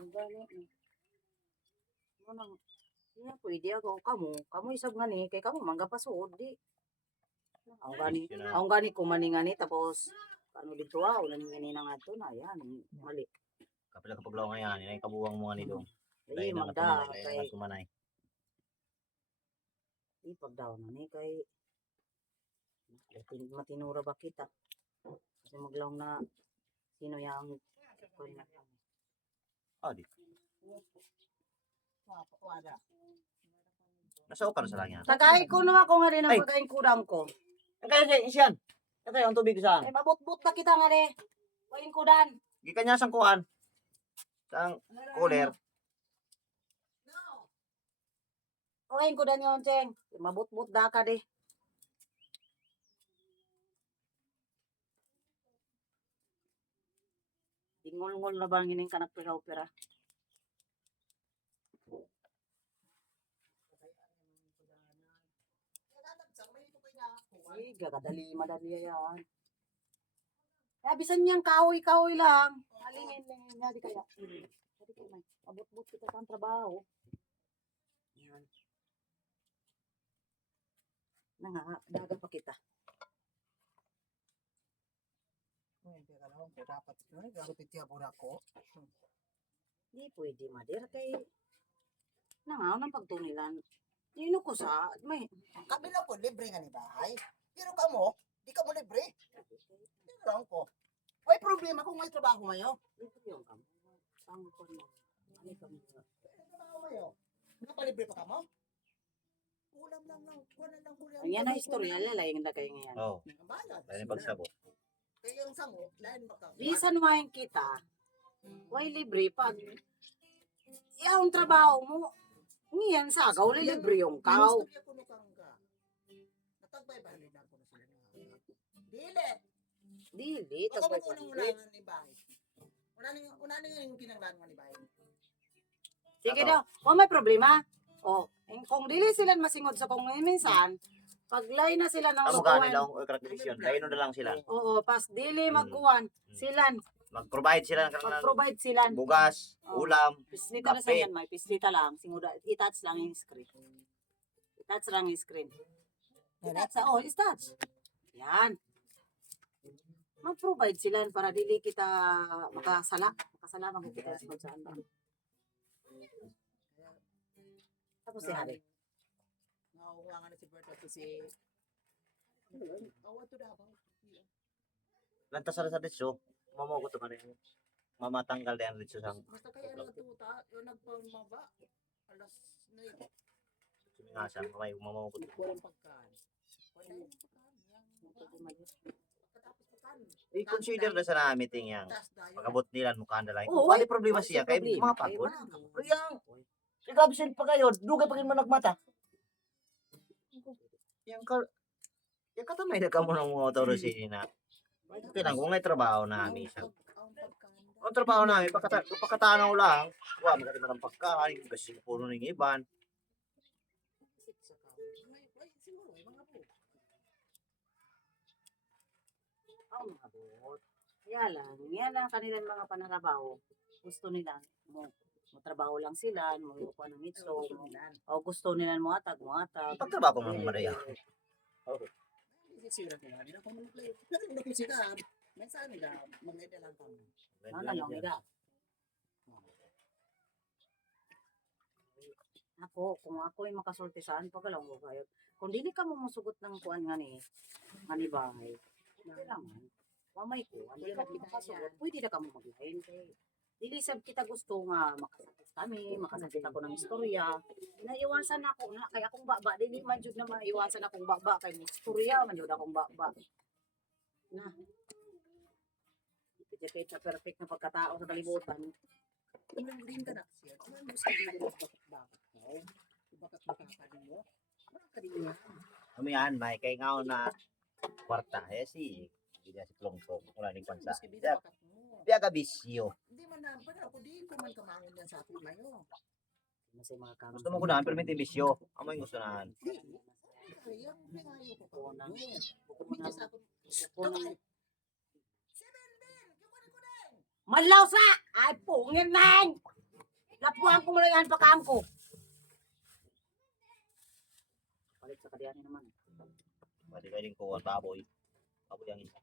Ang gani. Mo nang iya pwede ako kamo isab nga ni kay kamo mangga pasuod di. Ang gani ko maningani tapos ano dito ulan ngani na nga to na yan mali. Kapila kapag law ngayon, yan kabuwang mo nga ni dong. Dahil Dahil magda kay tumanay. Di pagdaw na ni kay matinura ba kita. Kasi maglaw na sino yang Di. Nasa ka na sa langyan. Tagay ko naman ako nga rin ang pagkain kudang ko. Ang kaya siya, isyan. Kaya ang tubig saan? Ay mabut-but na kita nga rin. Pagkain kudan. Gikan niya sang kuan. Sang cooler. Pagkain kudan yun, Cheng. Mabut-but da ka di. Ingol-ngol na ba ang ining kanak pera-opera? Ay, gagadali, madali yan. Kaya bisan niyang kahoy-kahoy lang. Halingin lang yun. Hindi kaya. Hindi kaya may abot-bot kita sa trabaho. Yan. Daga pa kita. Hindi ka lang po dapat garo titiya po ako. Hindi pwede, Madir. Kay nangaw ng pagtunilan. Dino ko sa, may. Kabila po, libre nga ni bahay. Pero kamo, di ka mo libre. Hindi lang ko. May problema kung may trabaho ngayon. Libre yung kamo. Saan ko na? Ano kamo? Trabaho ngayon. Napalibre pa kamo? Ulam lang. Kuha lang kulang. Ayan na istorya, lalayin na kayo ngayon. Oo. Bayad. Dahil yung pagsabot. Kaya yung sango, lain ba ka? Bisan mahin kita, way libre pag yung trabaho mo, ngayon sa agaw, libre yung kaw. Istorya ko nukang ka. Natagbay ba nila ko na sila na? Dili. Dili, Baka tagbay mo pa unang dili. ulangan ni bahay. Unanin yung kinanglan mo ni bahay. Sige daw, kung may problema, kung dili sila masingod sa kung minsan, paglay na sila ng Kamukha lukuhan. nila ang karakterisyon. Dahil na lang sila. Oo, pas dili magkuhan, sila, Mag-provide sila ng mag-provide sila. bugas, ulam, Pislita na sa yan, may pislita lang. Singuda, i-touch lang yung screen. I-touch lang yung screen. I-touch, i-touch. Yan. Mag-provide sila para dili kita makasala. Makasala, makikita sa kung saan ba. Tapos si Hari. Nakuha nga na si Berto kasi awa to daw. lantas sa dito, mamaw ko ito kanina. Mamatanggal din dito sa Basta kaya nagtuta, yung nagpamaba. Alas 9. sumingasan. Mamaw ko ito. Walang pagkaan. Wala yung pagkaan. Pagkatapos pagkaan. I-consider na sa namin ting yang Tas dayo. pagabot nila mukha na lang. Oo, Wala problema siya kay mga pagod. Yang absent pa kayo, dugay pa kayo managmata. Yang katamay na kamo ng mga toro na. Tinang kung may trabaho namin siya. Ang pagkaan. Ang trabaho namin, pagkatanaw lang, magkati man ang pagkain, kasi puno ng iban. Siguro, mga po. Mga bot. Yan lang kanilang mga panarabaho. Gusto nila trabaho lang sila, magkuha ng itso. O gusto nila mo atag. Pagtrabaho ko mga madaya. Sira ko nga. Hindi na ko mag-play. Pero kung ako sila, may saan nila, mag-edit lang kami. Ano lang nila. Kung ako ay makasulti saan, pagkalaw ko kayo. Kung dili ka mo musugot ng kuan nga ni bahay, kailangan, mamay ko, hindi ka makasugot, pwede na ka mo mag-line. Dili sab kita gusto nga makasakit kami, makasakit ako ng istorya. Naiwasan ako na kaya akong baba, dili man jud na maiwasan akong baba kay may istorya man jud akong baba. Na. Kaya sa perfect na pagkatao sa kalibutan. Inang rin ka na siya. Kung ano sa dito na bakit mo? Bakit makakaliyo? Makakaliyo. Kamihan, may kay ngaw na kwarta. Si Plongpong, wala ning pansa. Bakit mo? Biyaga bisyo. Hindi man na, pero ako di ko man kamangon yan sa atin ngayon. Kasi mga kamang. Gusto mo ko na, pero may bisyo. Amo yung gusto na. Di. Yung pingayo ko pa. Nang Kumita sa akin. Malaw sa! Ay, pungin nang! Lapuan ko mo lang yan pagkaan ko. Balik sa kadiyan naman. Pwede pwedeng kuha baboy. Baboy ang isa.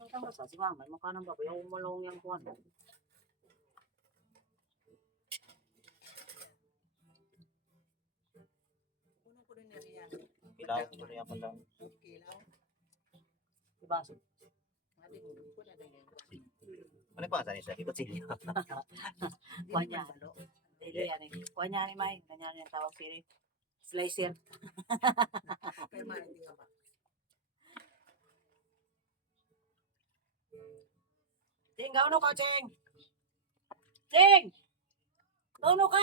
Ang tanga sa si mama, mukha ng baboy, yung malong yung kuwan. Unang ko rin yan. Kilaw, kung ano yung pandang. Kilaw. Diba? Mali ko na din yan. Ano pa sa nisa? Ikot silya. Kuwan niya. Dili yan eh. Kuwan niya ni May. Ganyan yung tawag siri. Slicer. Kaya mali hindi ka ba? Cheng, gawin ka, Cheng! Cheng! Gawin ka!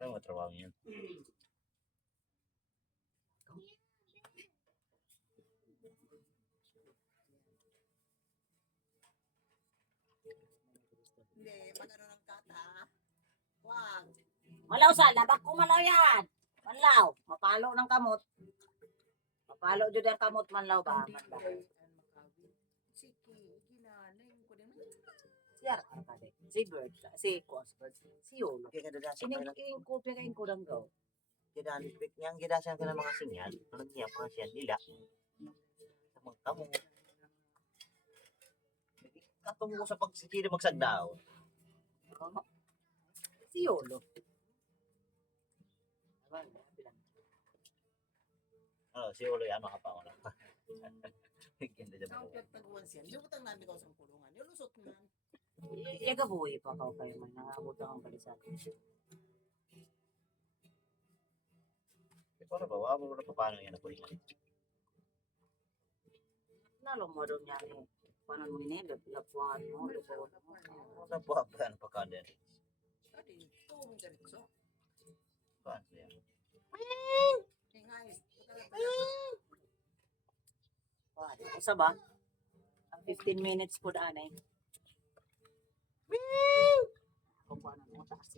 Ano mo trabaho yan? Hindi, magano ng kata. Wag. Malaw sa, labak ko malaw yan. Manlaw, mapalo ng kamot. Mapalo dyan ang kamot, manlaw ba? Manlaw. Sige, ginanay ko din. Siyar, arkade. Si Bird, si Cosbird, si Yolo. Kaya kada sa Sining ko, pinain ko lang daw. Kaya niyang gidasan ka ng mga sinyal. Ano niya pa siya nila. Sa mga tamo. Katong mo sa pagsikili magsagdaw. Si Yolo. Ano, si Uloy, ano ka pa ako na. Ganda dyan Sa ako. ukyat taguan siya. Lubutang namin ko sa kulungan. Nilusot man. Yagabuhi pa kayo kayo man. Nangabutang ang balisan. Ikaw na ba? Wala mo na pa paano yan ako rin. Nalong mo doon niya eh. Paano mo inilip? Lapuan mo. Lupo. Ano po ang plan pa ka din? Adi, tuwong diretso. Paano yan? Hingay. Isa ba? Ang 15 minutes po daan eh. Kung paano mo taas.